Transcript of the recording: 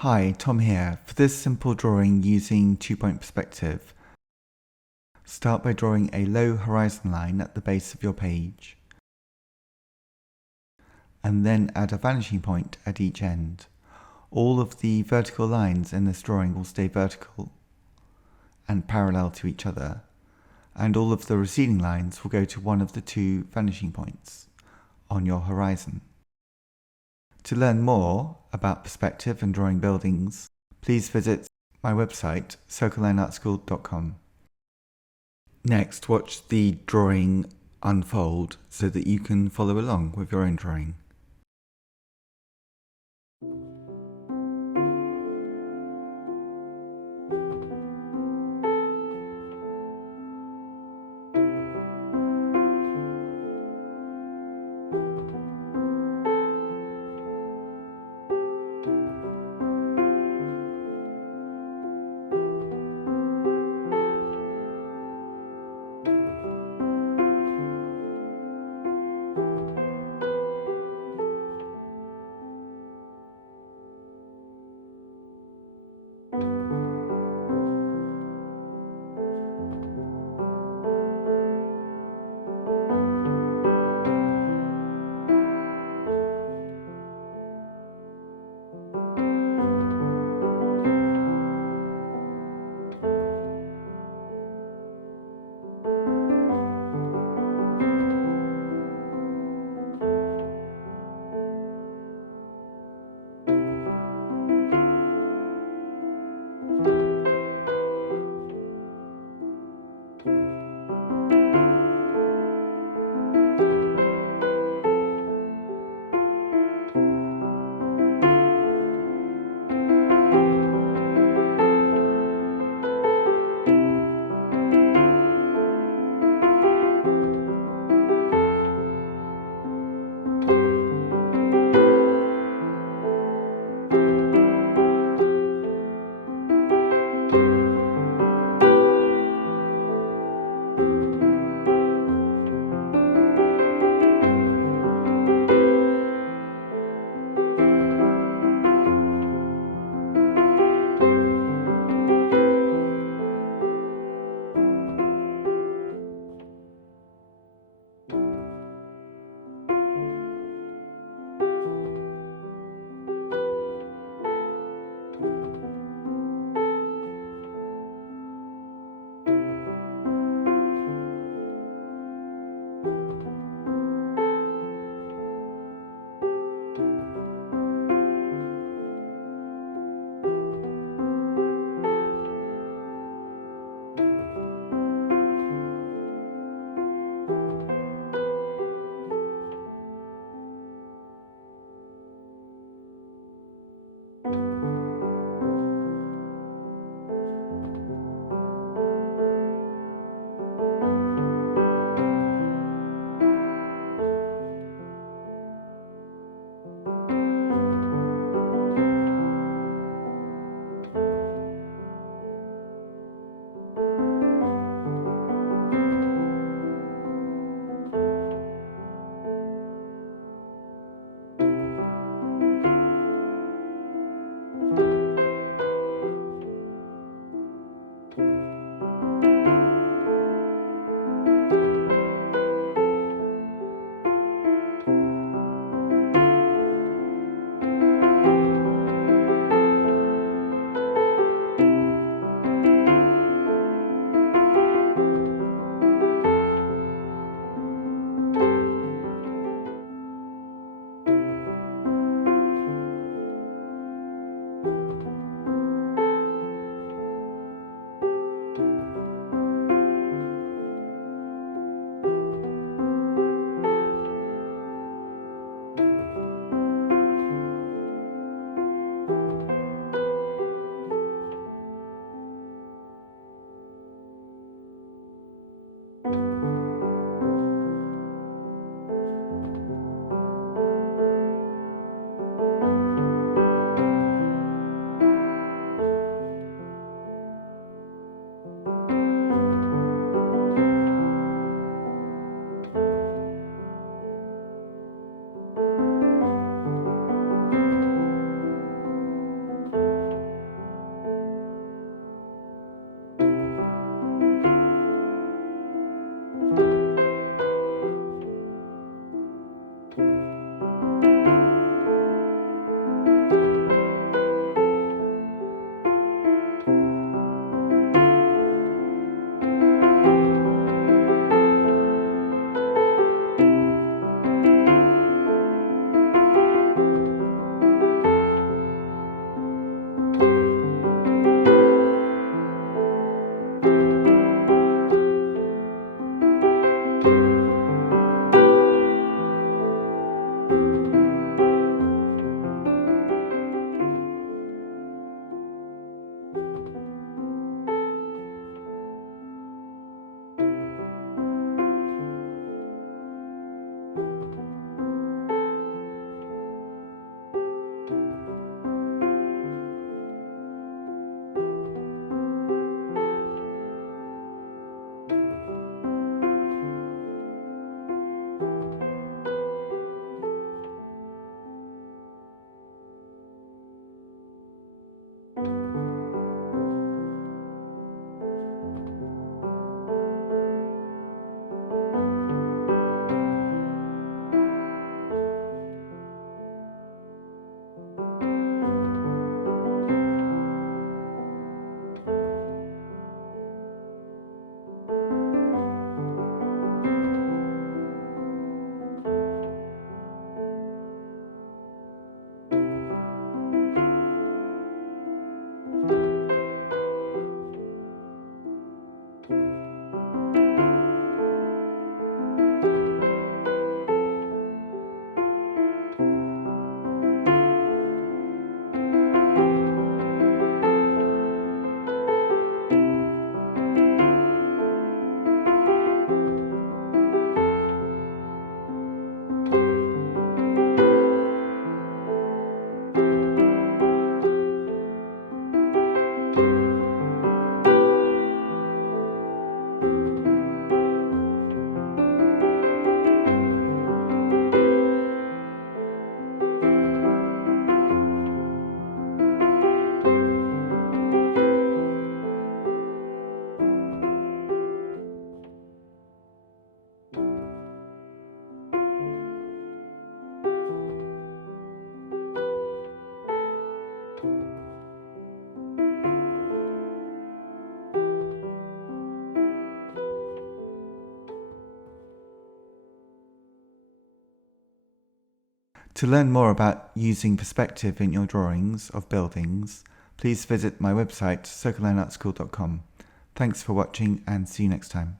Hi, Tom here. For this simple drawing using two-point perspective, start by drawing a low horizon line at the base of your page, and then add a vanishing point at each end. All of the vertical lines in this drawing will stay vertical and parallel to each other, and all of the receding lines will go to one of the two vanishing points on your horizon. To learn more about perspective and drawing buildings, please visit my website, circlelineartschool.com. Next, watch the drawing unfold so that you can follow along with your own drawing. To learn more about using perspective in your drawings of buildings, please visit my website circlelineartschool.com. Thanks for watching and see you next time.